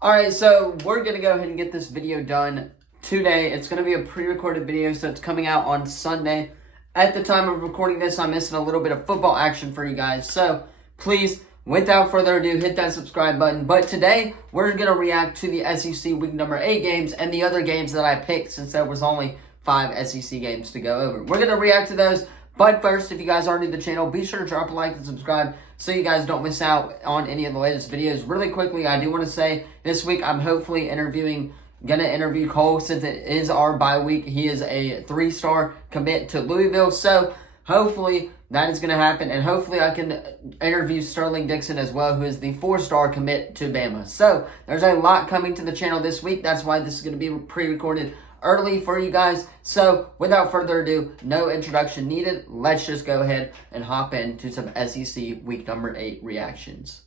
Alright, so we're going to go ahead and get this video done today. It's going to be a pre-recorded video, so it's coming out on Sunday. At the time of recording this, I'm missing a little bit of football action for you guys. So, please, without further ado, hit that subscribe button. But today, we're going to react to the SEC Week number 8 games and the other games that I picked since there was only 5 SEC games to go over. We're going to react to those. But first, if you guys are new to the channel, be sure to drop a like and subscribe so you guys don't miss out on any of the latest videos. Really quickly, I do want to say this week I'm hopefully going to interview Cole since it is our bye week. He is a 3-star commit to Louisville, so hopefully that is going to happen. And hopefully I can interview Sterling Dixon as well, who is the 4-star commit to Bama. So there's a lot coming to the channel this week. That's why this is going to be pre-recorded early for you guys. So without further ado, no introduction needed. Let's just go ahead and hop into some SEC Week number 8 reactions.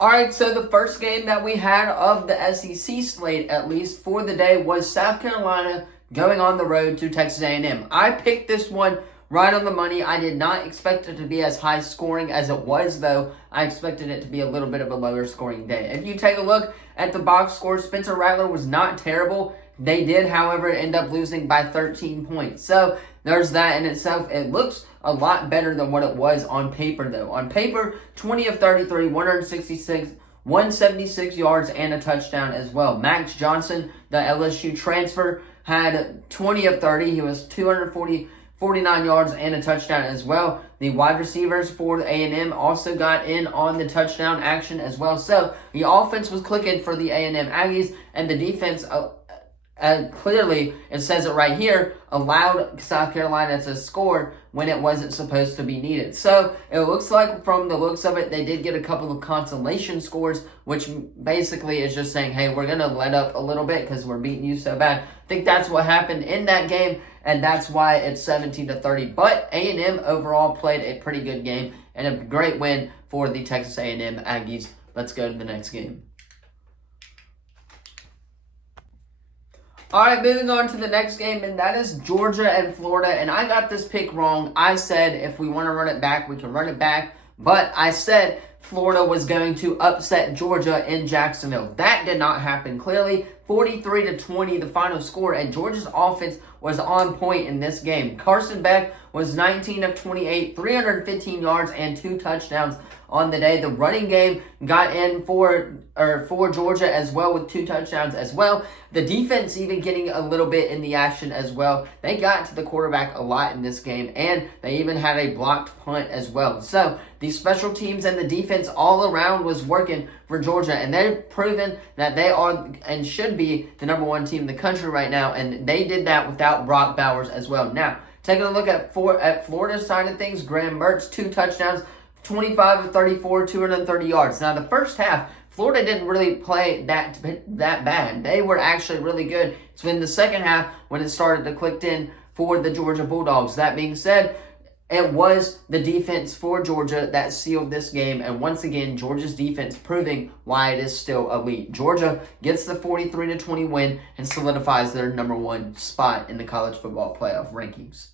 Alright, so the first game that we had of the SEC slate, at least for the day, was South Carolina going on the road to Texas A&M. I picked this one right on the money. I did not expect it to be as high scoring as it was, though. I expected it to be a little bit of a lower scoring day. If you take a look at the box score, Spencer Rattler was not terrible. They did, however, end up losing by 13 points. So there's that in itself. It looks a lot better than what it was on paper, though. On paper, 20 of 33, 176 yards, and a touchdown as well. Max Johnson, the LSU transfer, had 20 of 30. He was 249 yards and a touchdown as well. The wide receivers for A&M also got in on the touchdown action as well. So the offense was clicking for the A&M Aggies, and the defense clearly, it says it right here, allowed South Carolina to score when it wasn't supposed to be needed. So it looks like, from the looks of it, they did get a couple of consolation scores, which basically is just saying, hey, we're going to let up a little bit because we're beating you so bad. I think that's what happened in that game, and that's why it's 17-30. But A&M overall played a pretty good game and a great win for the Texas A&M Aggies. Let's go to the next game. Alright, moving on to the next game, and that is Georgia and Florida. And I got this pick wrong. I said if we want to run it back, we can run it back. But I said Florida was going to upset Georgia in Jacksonville. That did not happen. Clearly, 43-20 the final score, and Georgia's offense was on point in this game. Carson Beck was 19 of 28, 315 yards, and 2 touchdowns on the day. The running game got in for Georgia as well with 2 touchdowns as well. The defense even getting a little bit in the action as well. They got to the quarterback a lot in this game, and they even had a blocked punt as well. So the special teams and the defense all around was working for Georgia, and they've proven that they are and should be the #1 team in the country right now, and they did that without Brock Bowers as well. Now, taking a look at Florida's side of things, Graham Mertz, 2 touchdowns, 25 of 34, 230 yards. Now, the first half, Florida didn't really play that bad. They were actually really good. It's in the second half when it started to click in for the Georgia Bulldogs. That being said, it was the defense for Georgia that sealed this game. And once again, Georgia's defense proving why it is still elite. Georgia gets the 43-20 win and solidifies their #1 spot in the college football playoff rankings.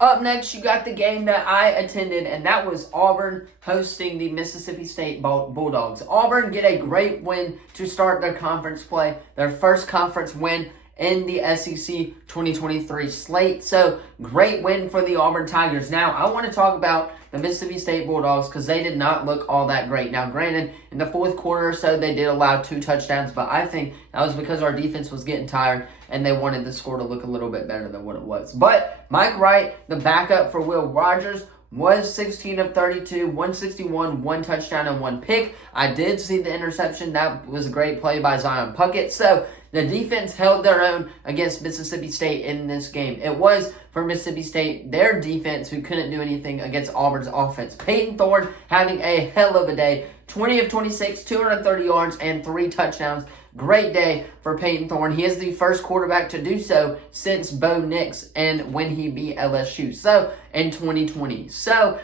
Up next, you got the game that I attended, and that was Auburn hosting the Mississippi State Bulldogs. Auburn get a great win to start their conference play, their first conference win in the SEC 2023 slate. So, great win for the Auburn Tigers. Now, I want to talk about the Mississippi State Bulldogs because they did not look all that great. Now, granted, in the fourth quarter or so, they did allow 2 touchdowns, but I think that was because our defense was getting tired and they wanted the score to look a little bit better than what it was. But Mike Wright, the backup for Will Rogers, was 16 of 32, 161, 1 touchdown, and 1 pick. I did see the interception. That was a great play by Zion Puckett. So, the defense held their own against Mississippi State in this game. It was, for Mississippi State, their defense who couldn't do anything against Auburn's offense. Peyton Thorne having a hell of a day. 20 of 26, 230 yards, and 3 touchdowns. Great day for Peyton Thorne. He is the first quarterback to do so since Bo Nix and when he beat LSU. So, in 2020. So,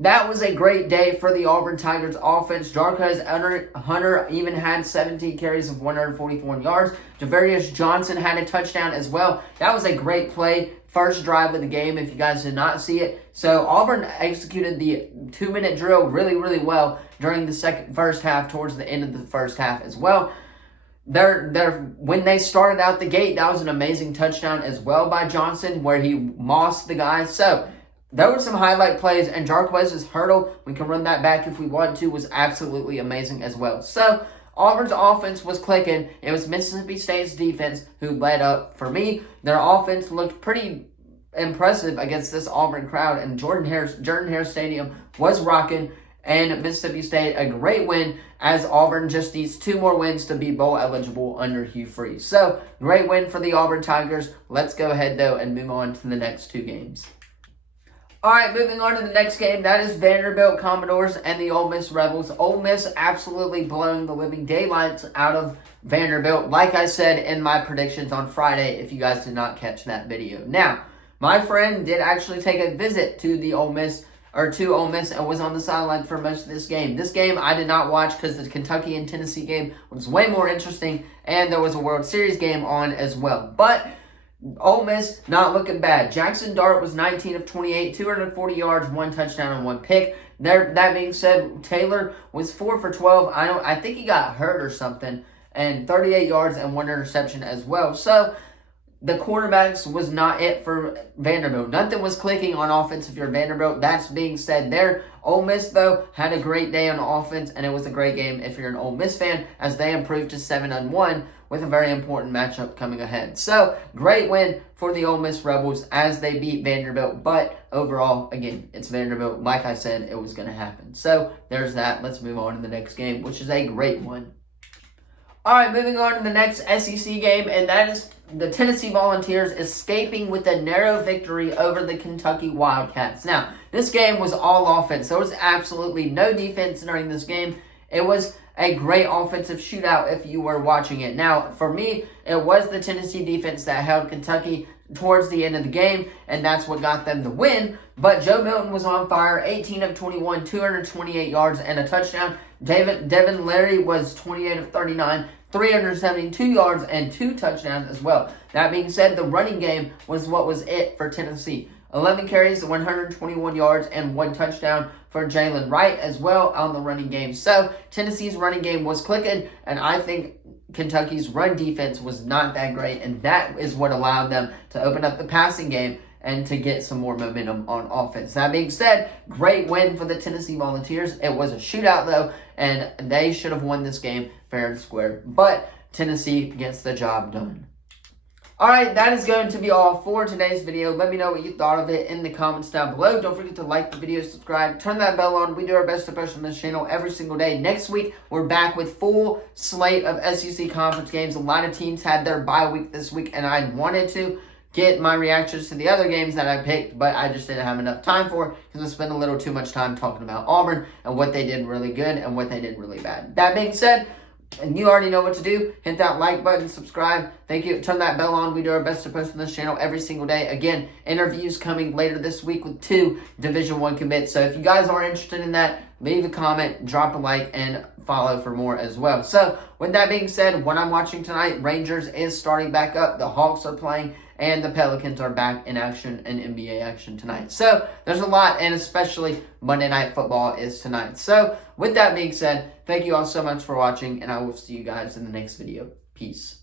that was a great day for the Auburn Tigers offense. Jarquez Hunter even had 17 carries of 144 yards. Javarius Johnson had a touchdown as well. That was a great play first drive of the game, if you guys did not see it. So Auburn executed the 2-minute drill really, really well during the first half, towards the end of the first half as well. When they started out the gate, that was an amazing touchdown as well by Johnson, where he mossed the guy. So there were some highlight plays, and Jarquez's hurdle, we can run that back if we want to, was absolutely amazing as well. So Auburn's offense was clicking. It was Mississippi State's defense who led up. For me, their offense looked pretty impressive against this Auburn crowd, and Jordan Hare Stadium was rocking. And Mississippi State, a great win, as Auburn just needs 2 more wins to be bowl eligible under Hugh Freeze. So, great win for the Auburn Tigers. Let's go ahead, though, and move on to the next 2 games. All right, moving on to the next game. That is Vanderbilt Commodores and the Ole Miss Rebels. Ole Miss absolutely blowing the living daylights out of Vanderbilt, like I said in my predictions on Friday, if you guys did not catch that video. Now, my friend did actually take a visit to Ole Miss and was on the sideline for most of this game. This game I did not watch because the Kentucky and Tennessee game was way more interesting, and there was a World Series game on as well. But Ole Miss not looking bad. Jackson Dart was 19 of 28, 240 yards, 1 touchdown, and 1 pick. That being said, Taylor was 4 for 12. I think he got hurt or something, and 38 yards and 1 interception as well. So the quarterbacks was not it for Vanderbilt. Nothing was clicking on offense if you're Vanderbilt. That's being said there. Ole Miss, though, had a great day on offense, and it was a great game if you're an Ole Miss fan, as they improved to 7-1 with a very important matchup coming ahead. So, great win for the Ole Miss Rebels as they beat Vanderbilt. But overall, again, it's Vanderbilt. Like I said, it was going to happen. So, there's that. Let's move on to the next game, which is a great one. All right, moving on to the next SEC game, and that is the Tennessee Volunteers escaping with a narrow victory over the Kentucky Wildcats. Now, this game was all offense. There was absolutely no defense during this game. It was a great offensive shootout if you were watching it. Now, for me, it was the Tennessee defense that held Kentucky towards the end of the game, and that's what got them the win. But Joe Milton was on fire, 18 of 21, 228 yards, and a touchdown. Devin Leary was 28 of 39, 372 yards, and 2 touchdowns as well. That being said, the running game was what was it for Tennessee. 11 carries, 121 yards, and 1 touchdown for Jalen Wright as well on the running game. So, Tennessee's running game was clicking, and I think Kentucky's run defense was not that great, and that is what allowed them to open up the passing game and to get some more momentum on offense. That being said, great win for the Tennessee Volunteers. It was a shootout, though, and they should have won this game fair and square. But Tennessee gets the job done. Alright, that is going to be all for today's video. Let me know what you thought of it in the comments down below. Don't forget to like the video, subscribe, turn that bell on. We do our best to post on this channel every single day. Next week, we're back with full slate of SEC conference games. A lot of teams had their bye week this week, and I wanted to get my reactions to the other games that I picked, but I just didn't have enough time for it because I spent a little too much time talking about Auburn and what they did really good and what they did really bad. That being said, and you already know what to do. Hit that like button, subscribe. Thank you. Turn that bell on. We do our best to post on this channel every single day. Again, interviews coming later this week with 2 Division I commits. So if you guys are interested in that, leave a comment, drop a like, and follow for more as well. So with that being said, what I'm watching tonight, Rangers is starting back up. The Hawks are playing, and the Pelicans are back in action and NBA action tonight. So there's a lot, and especially Monday Night Football is tonight. So with that being said, thank you all so much for watching, and I will see you guys in the next video. Peace.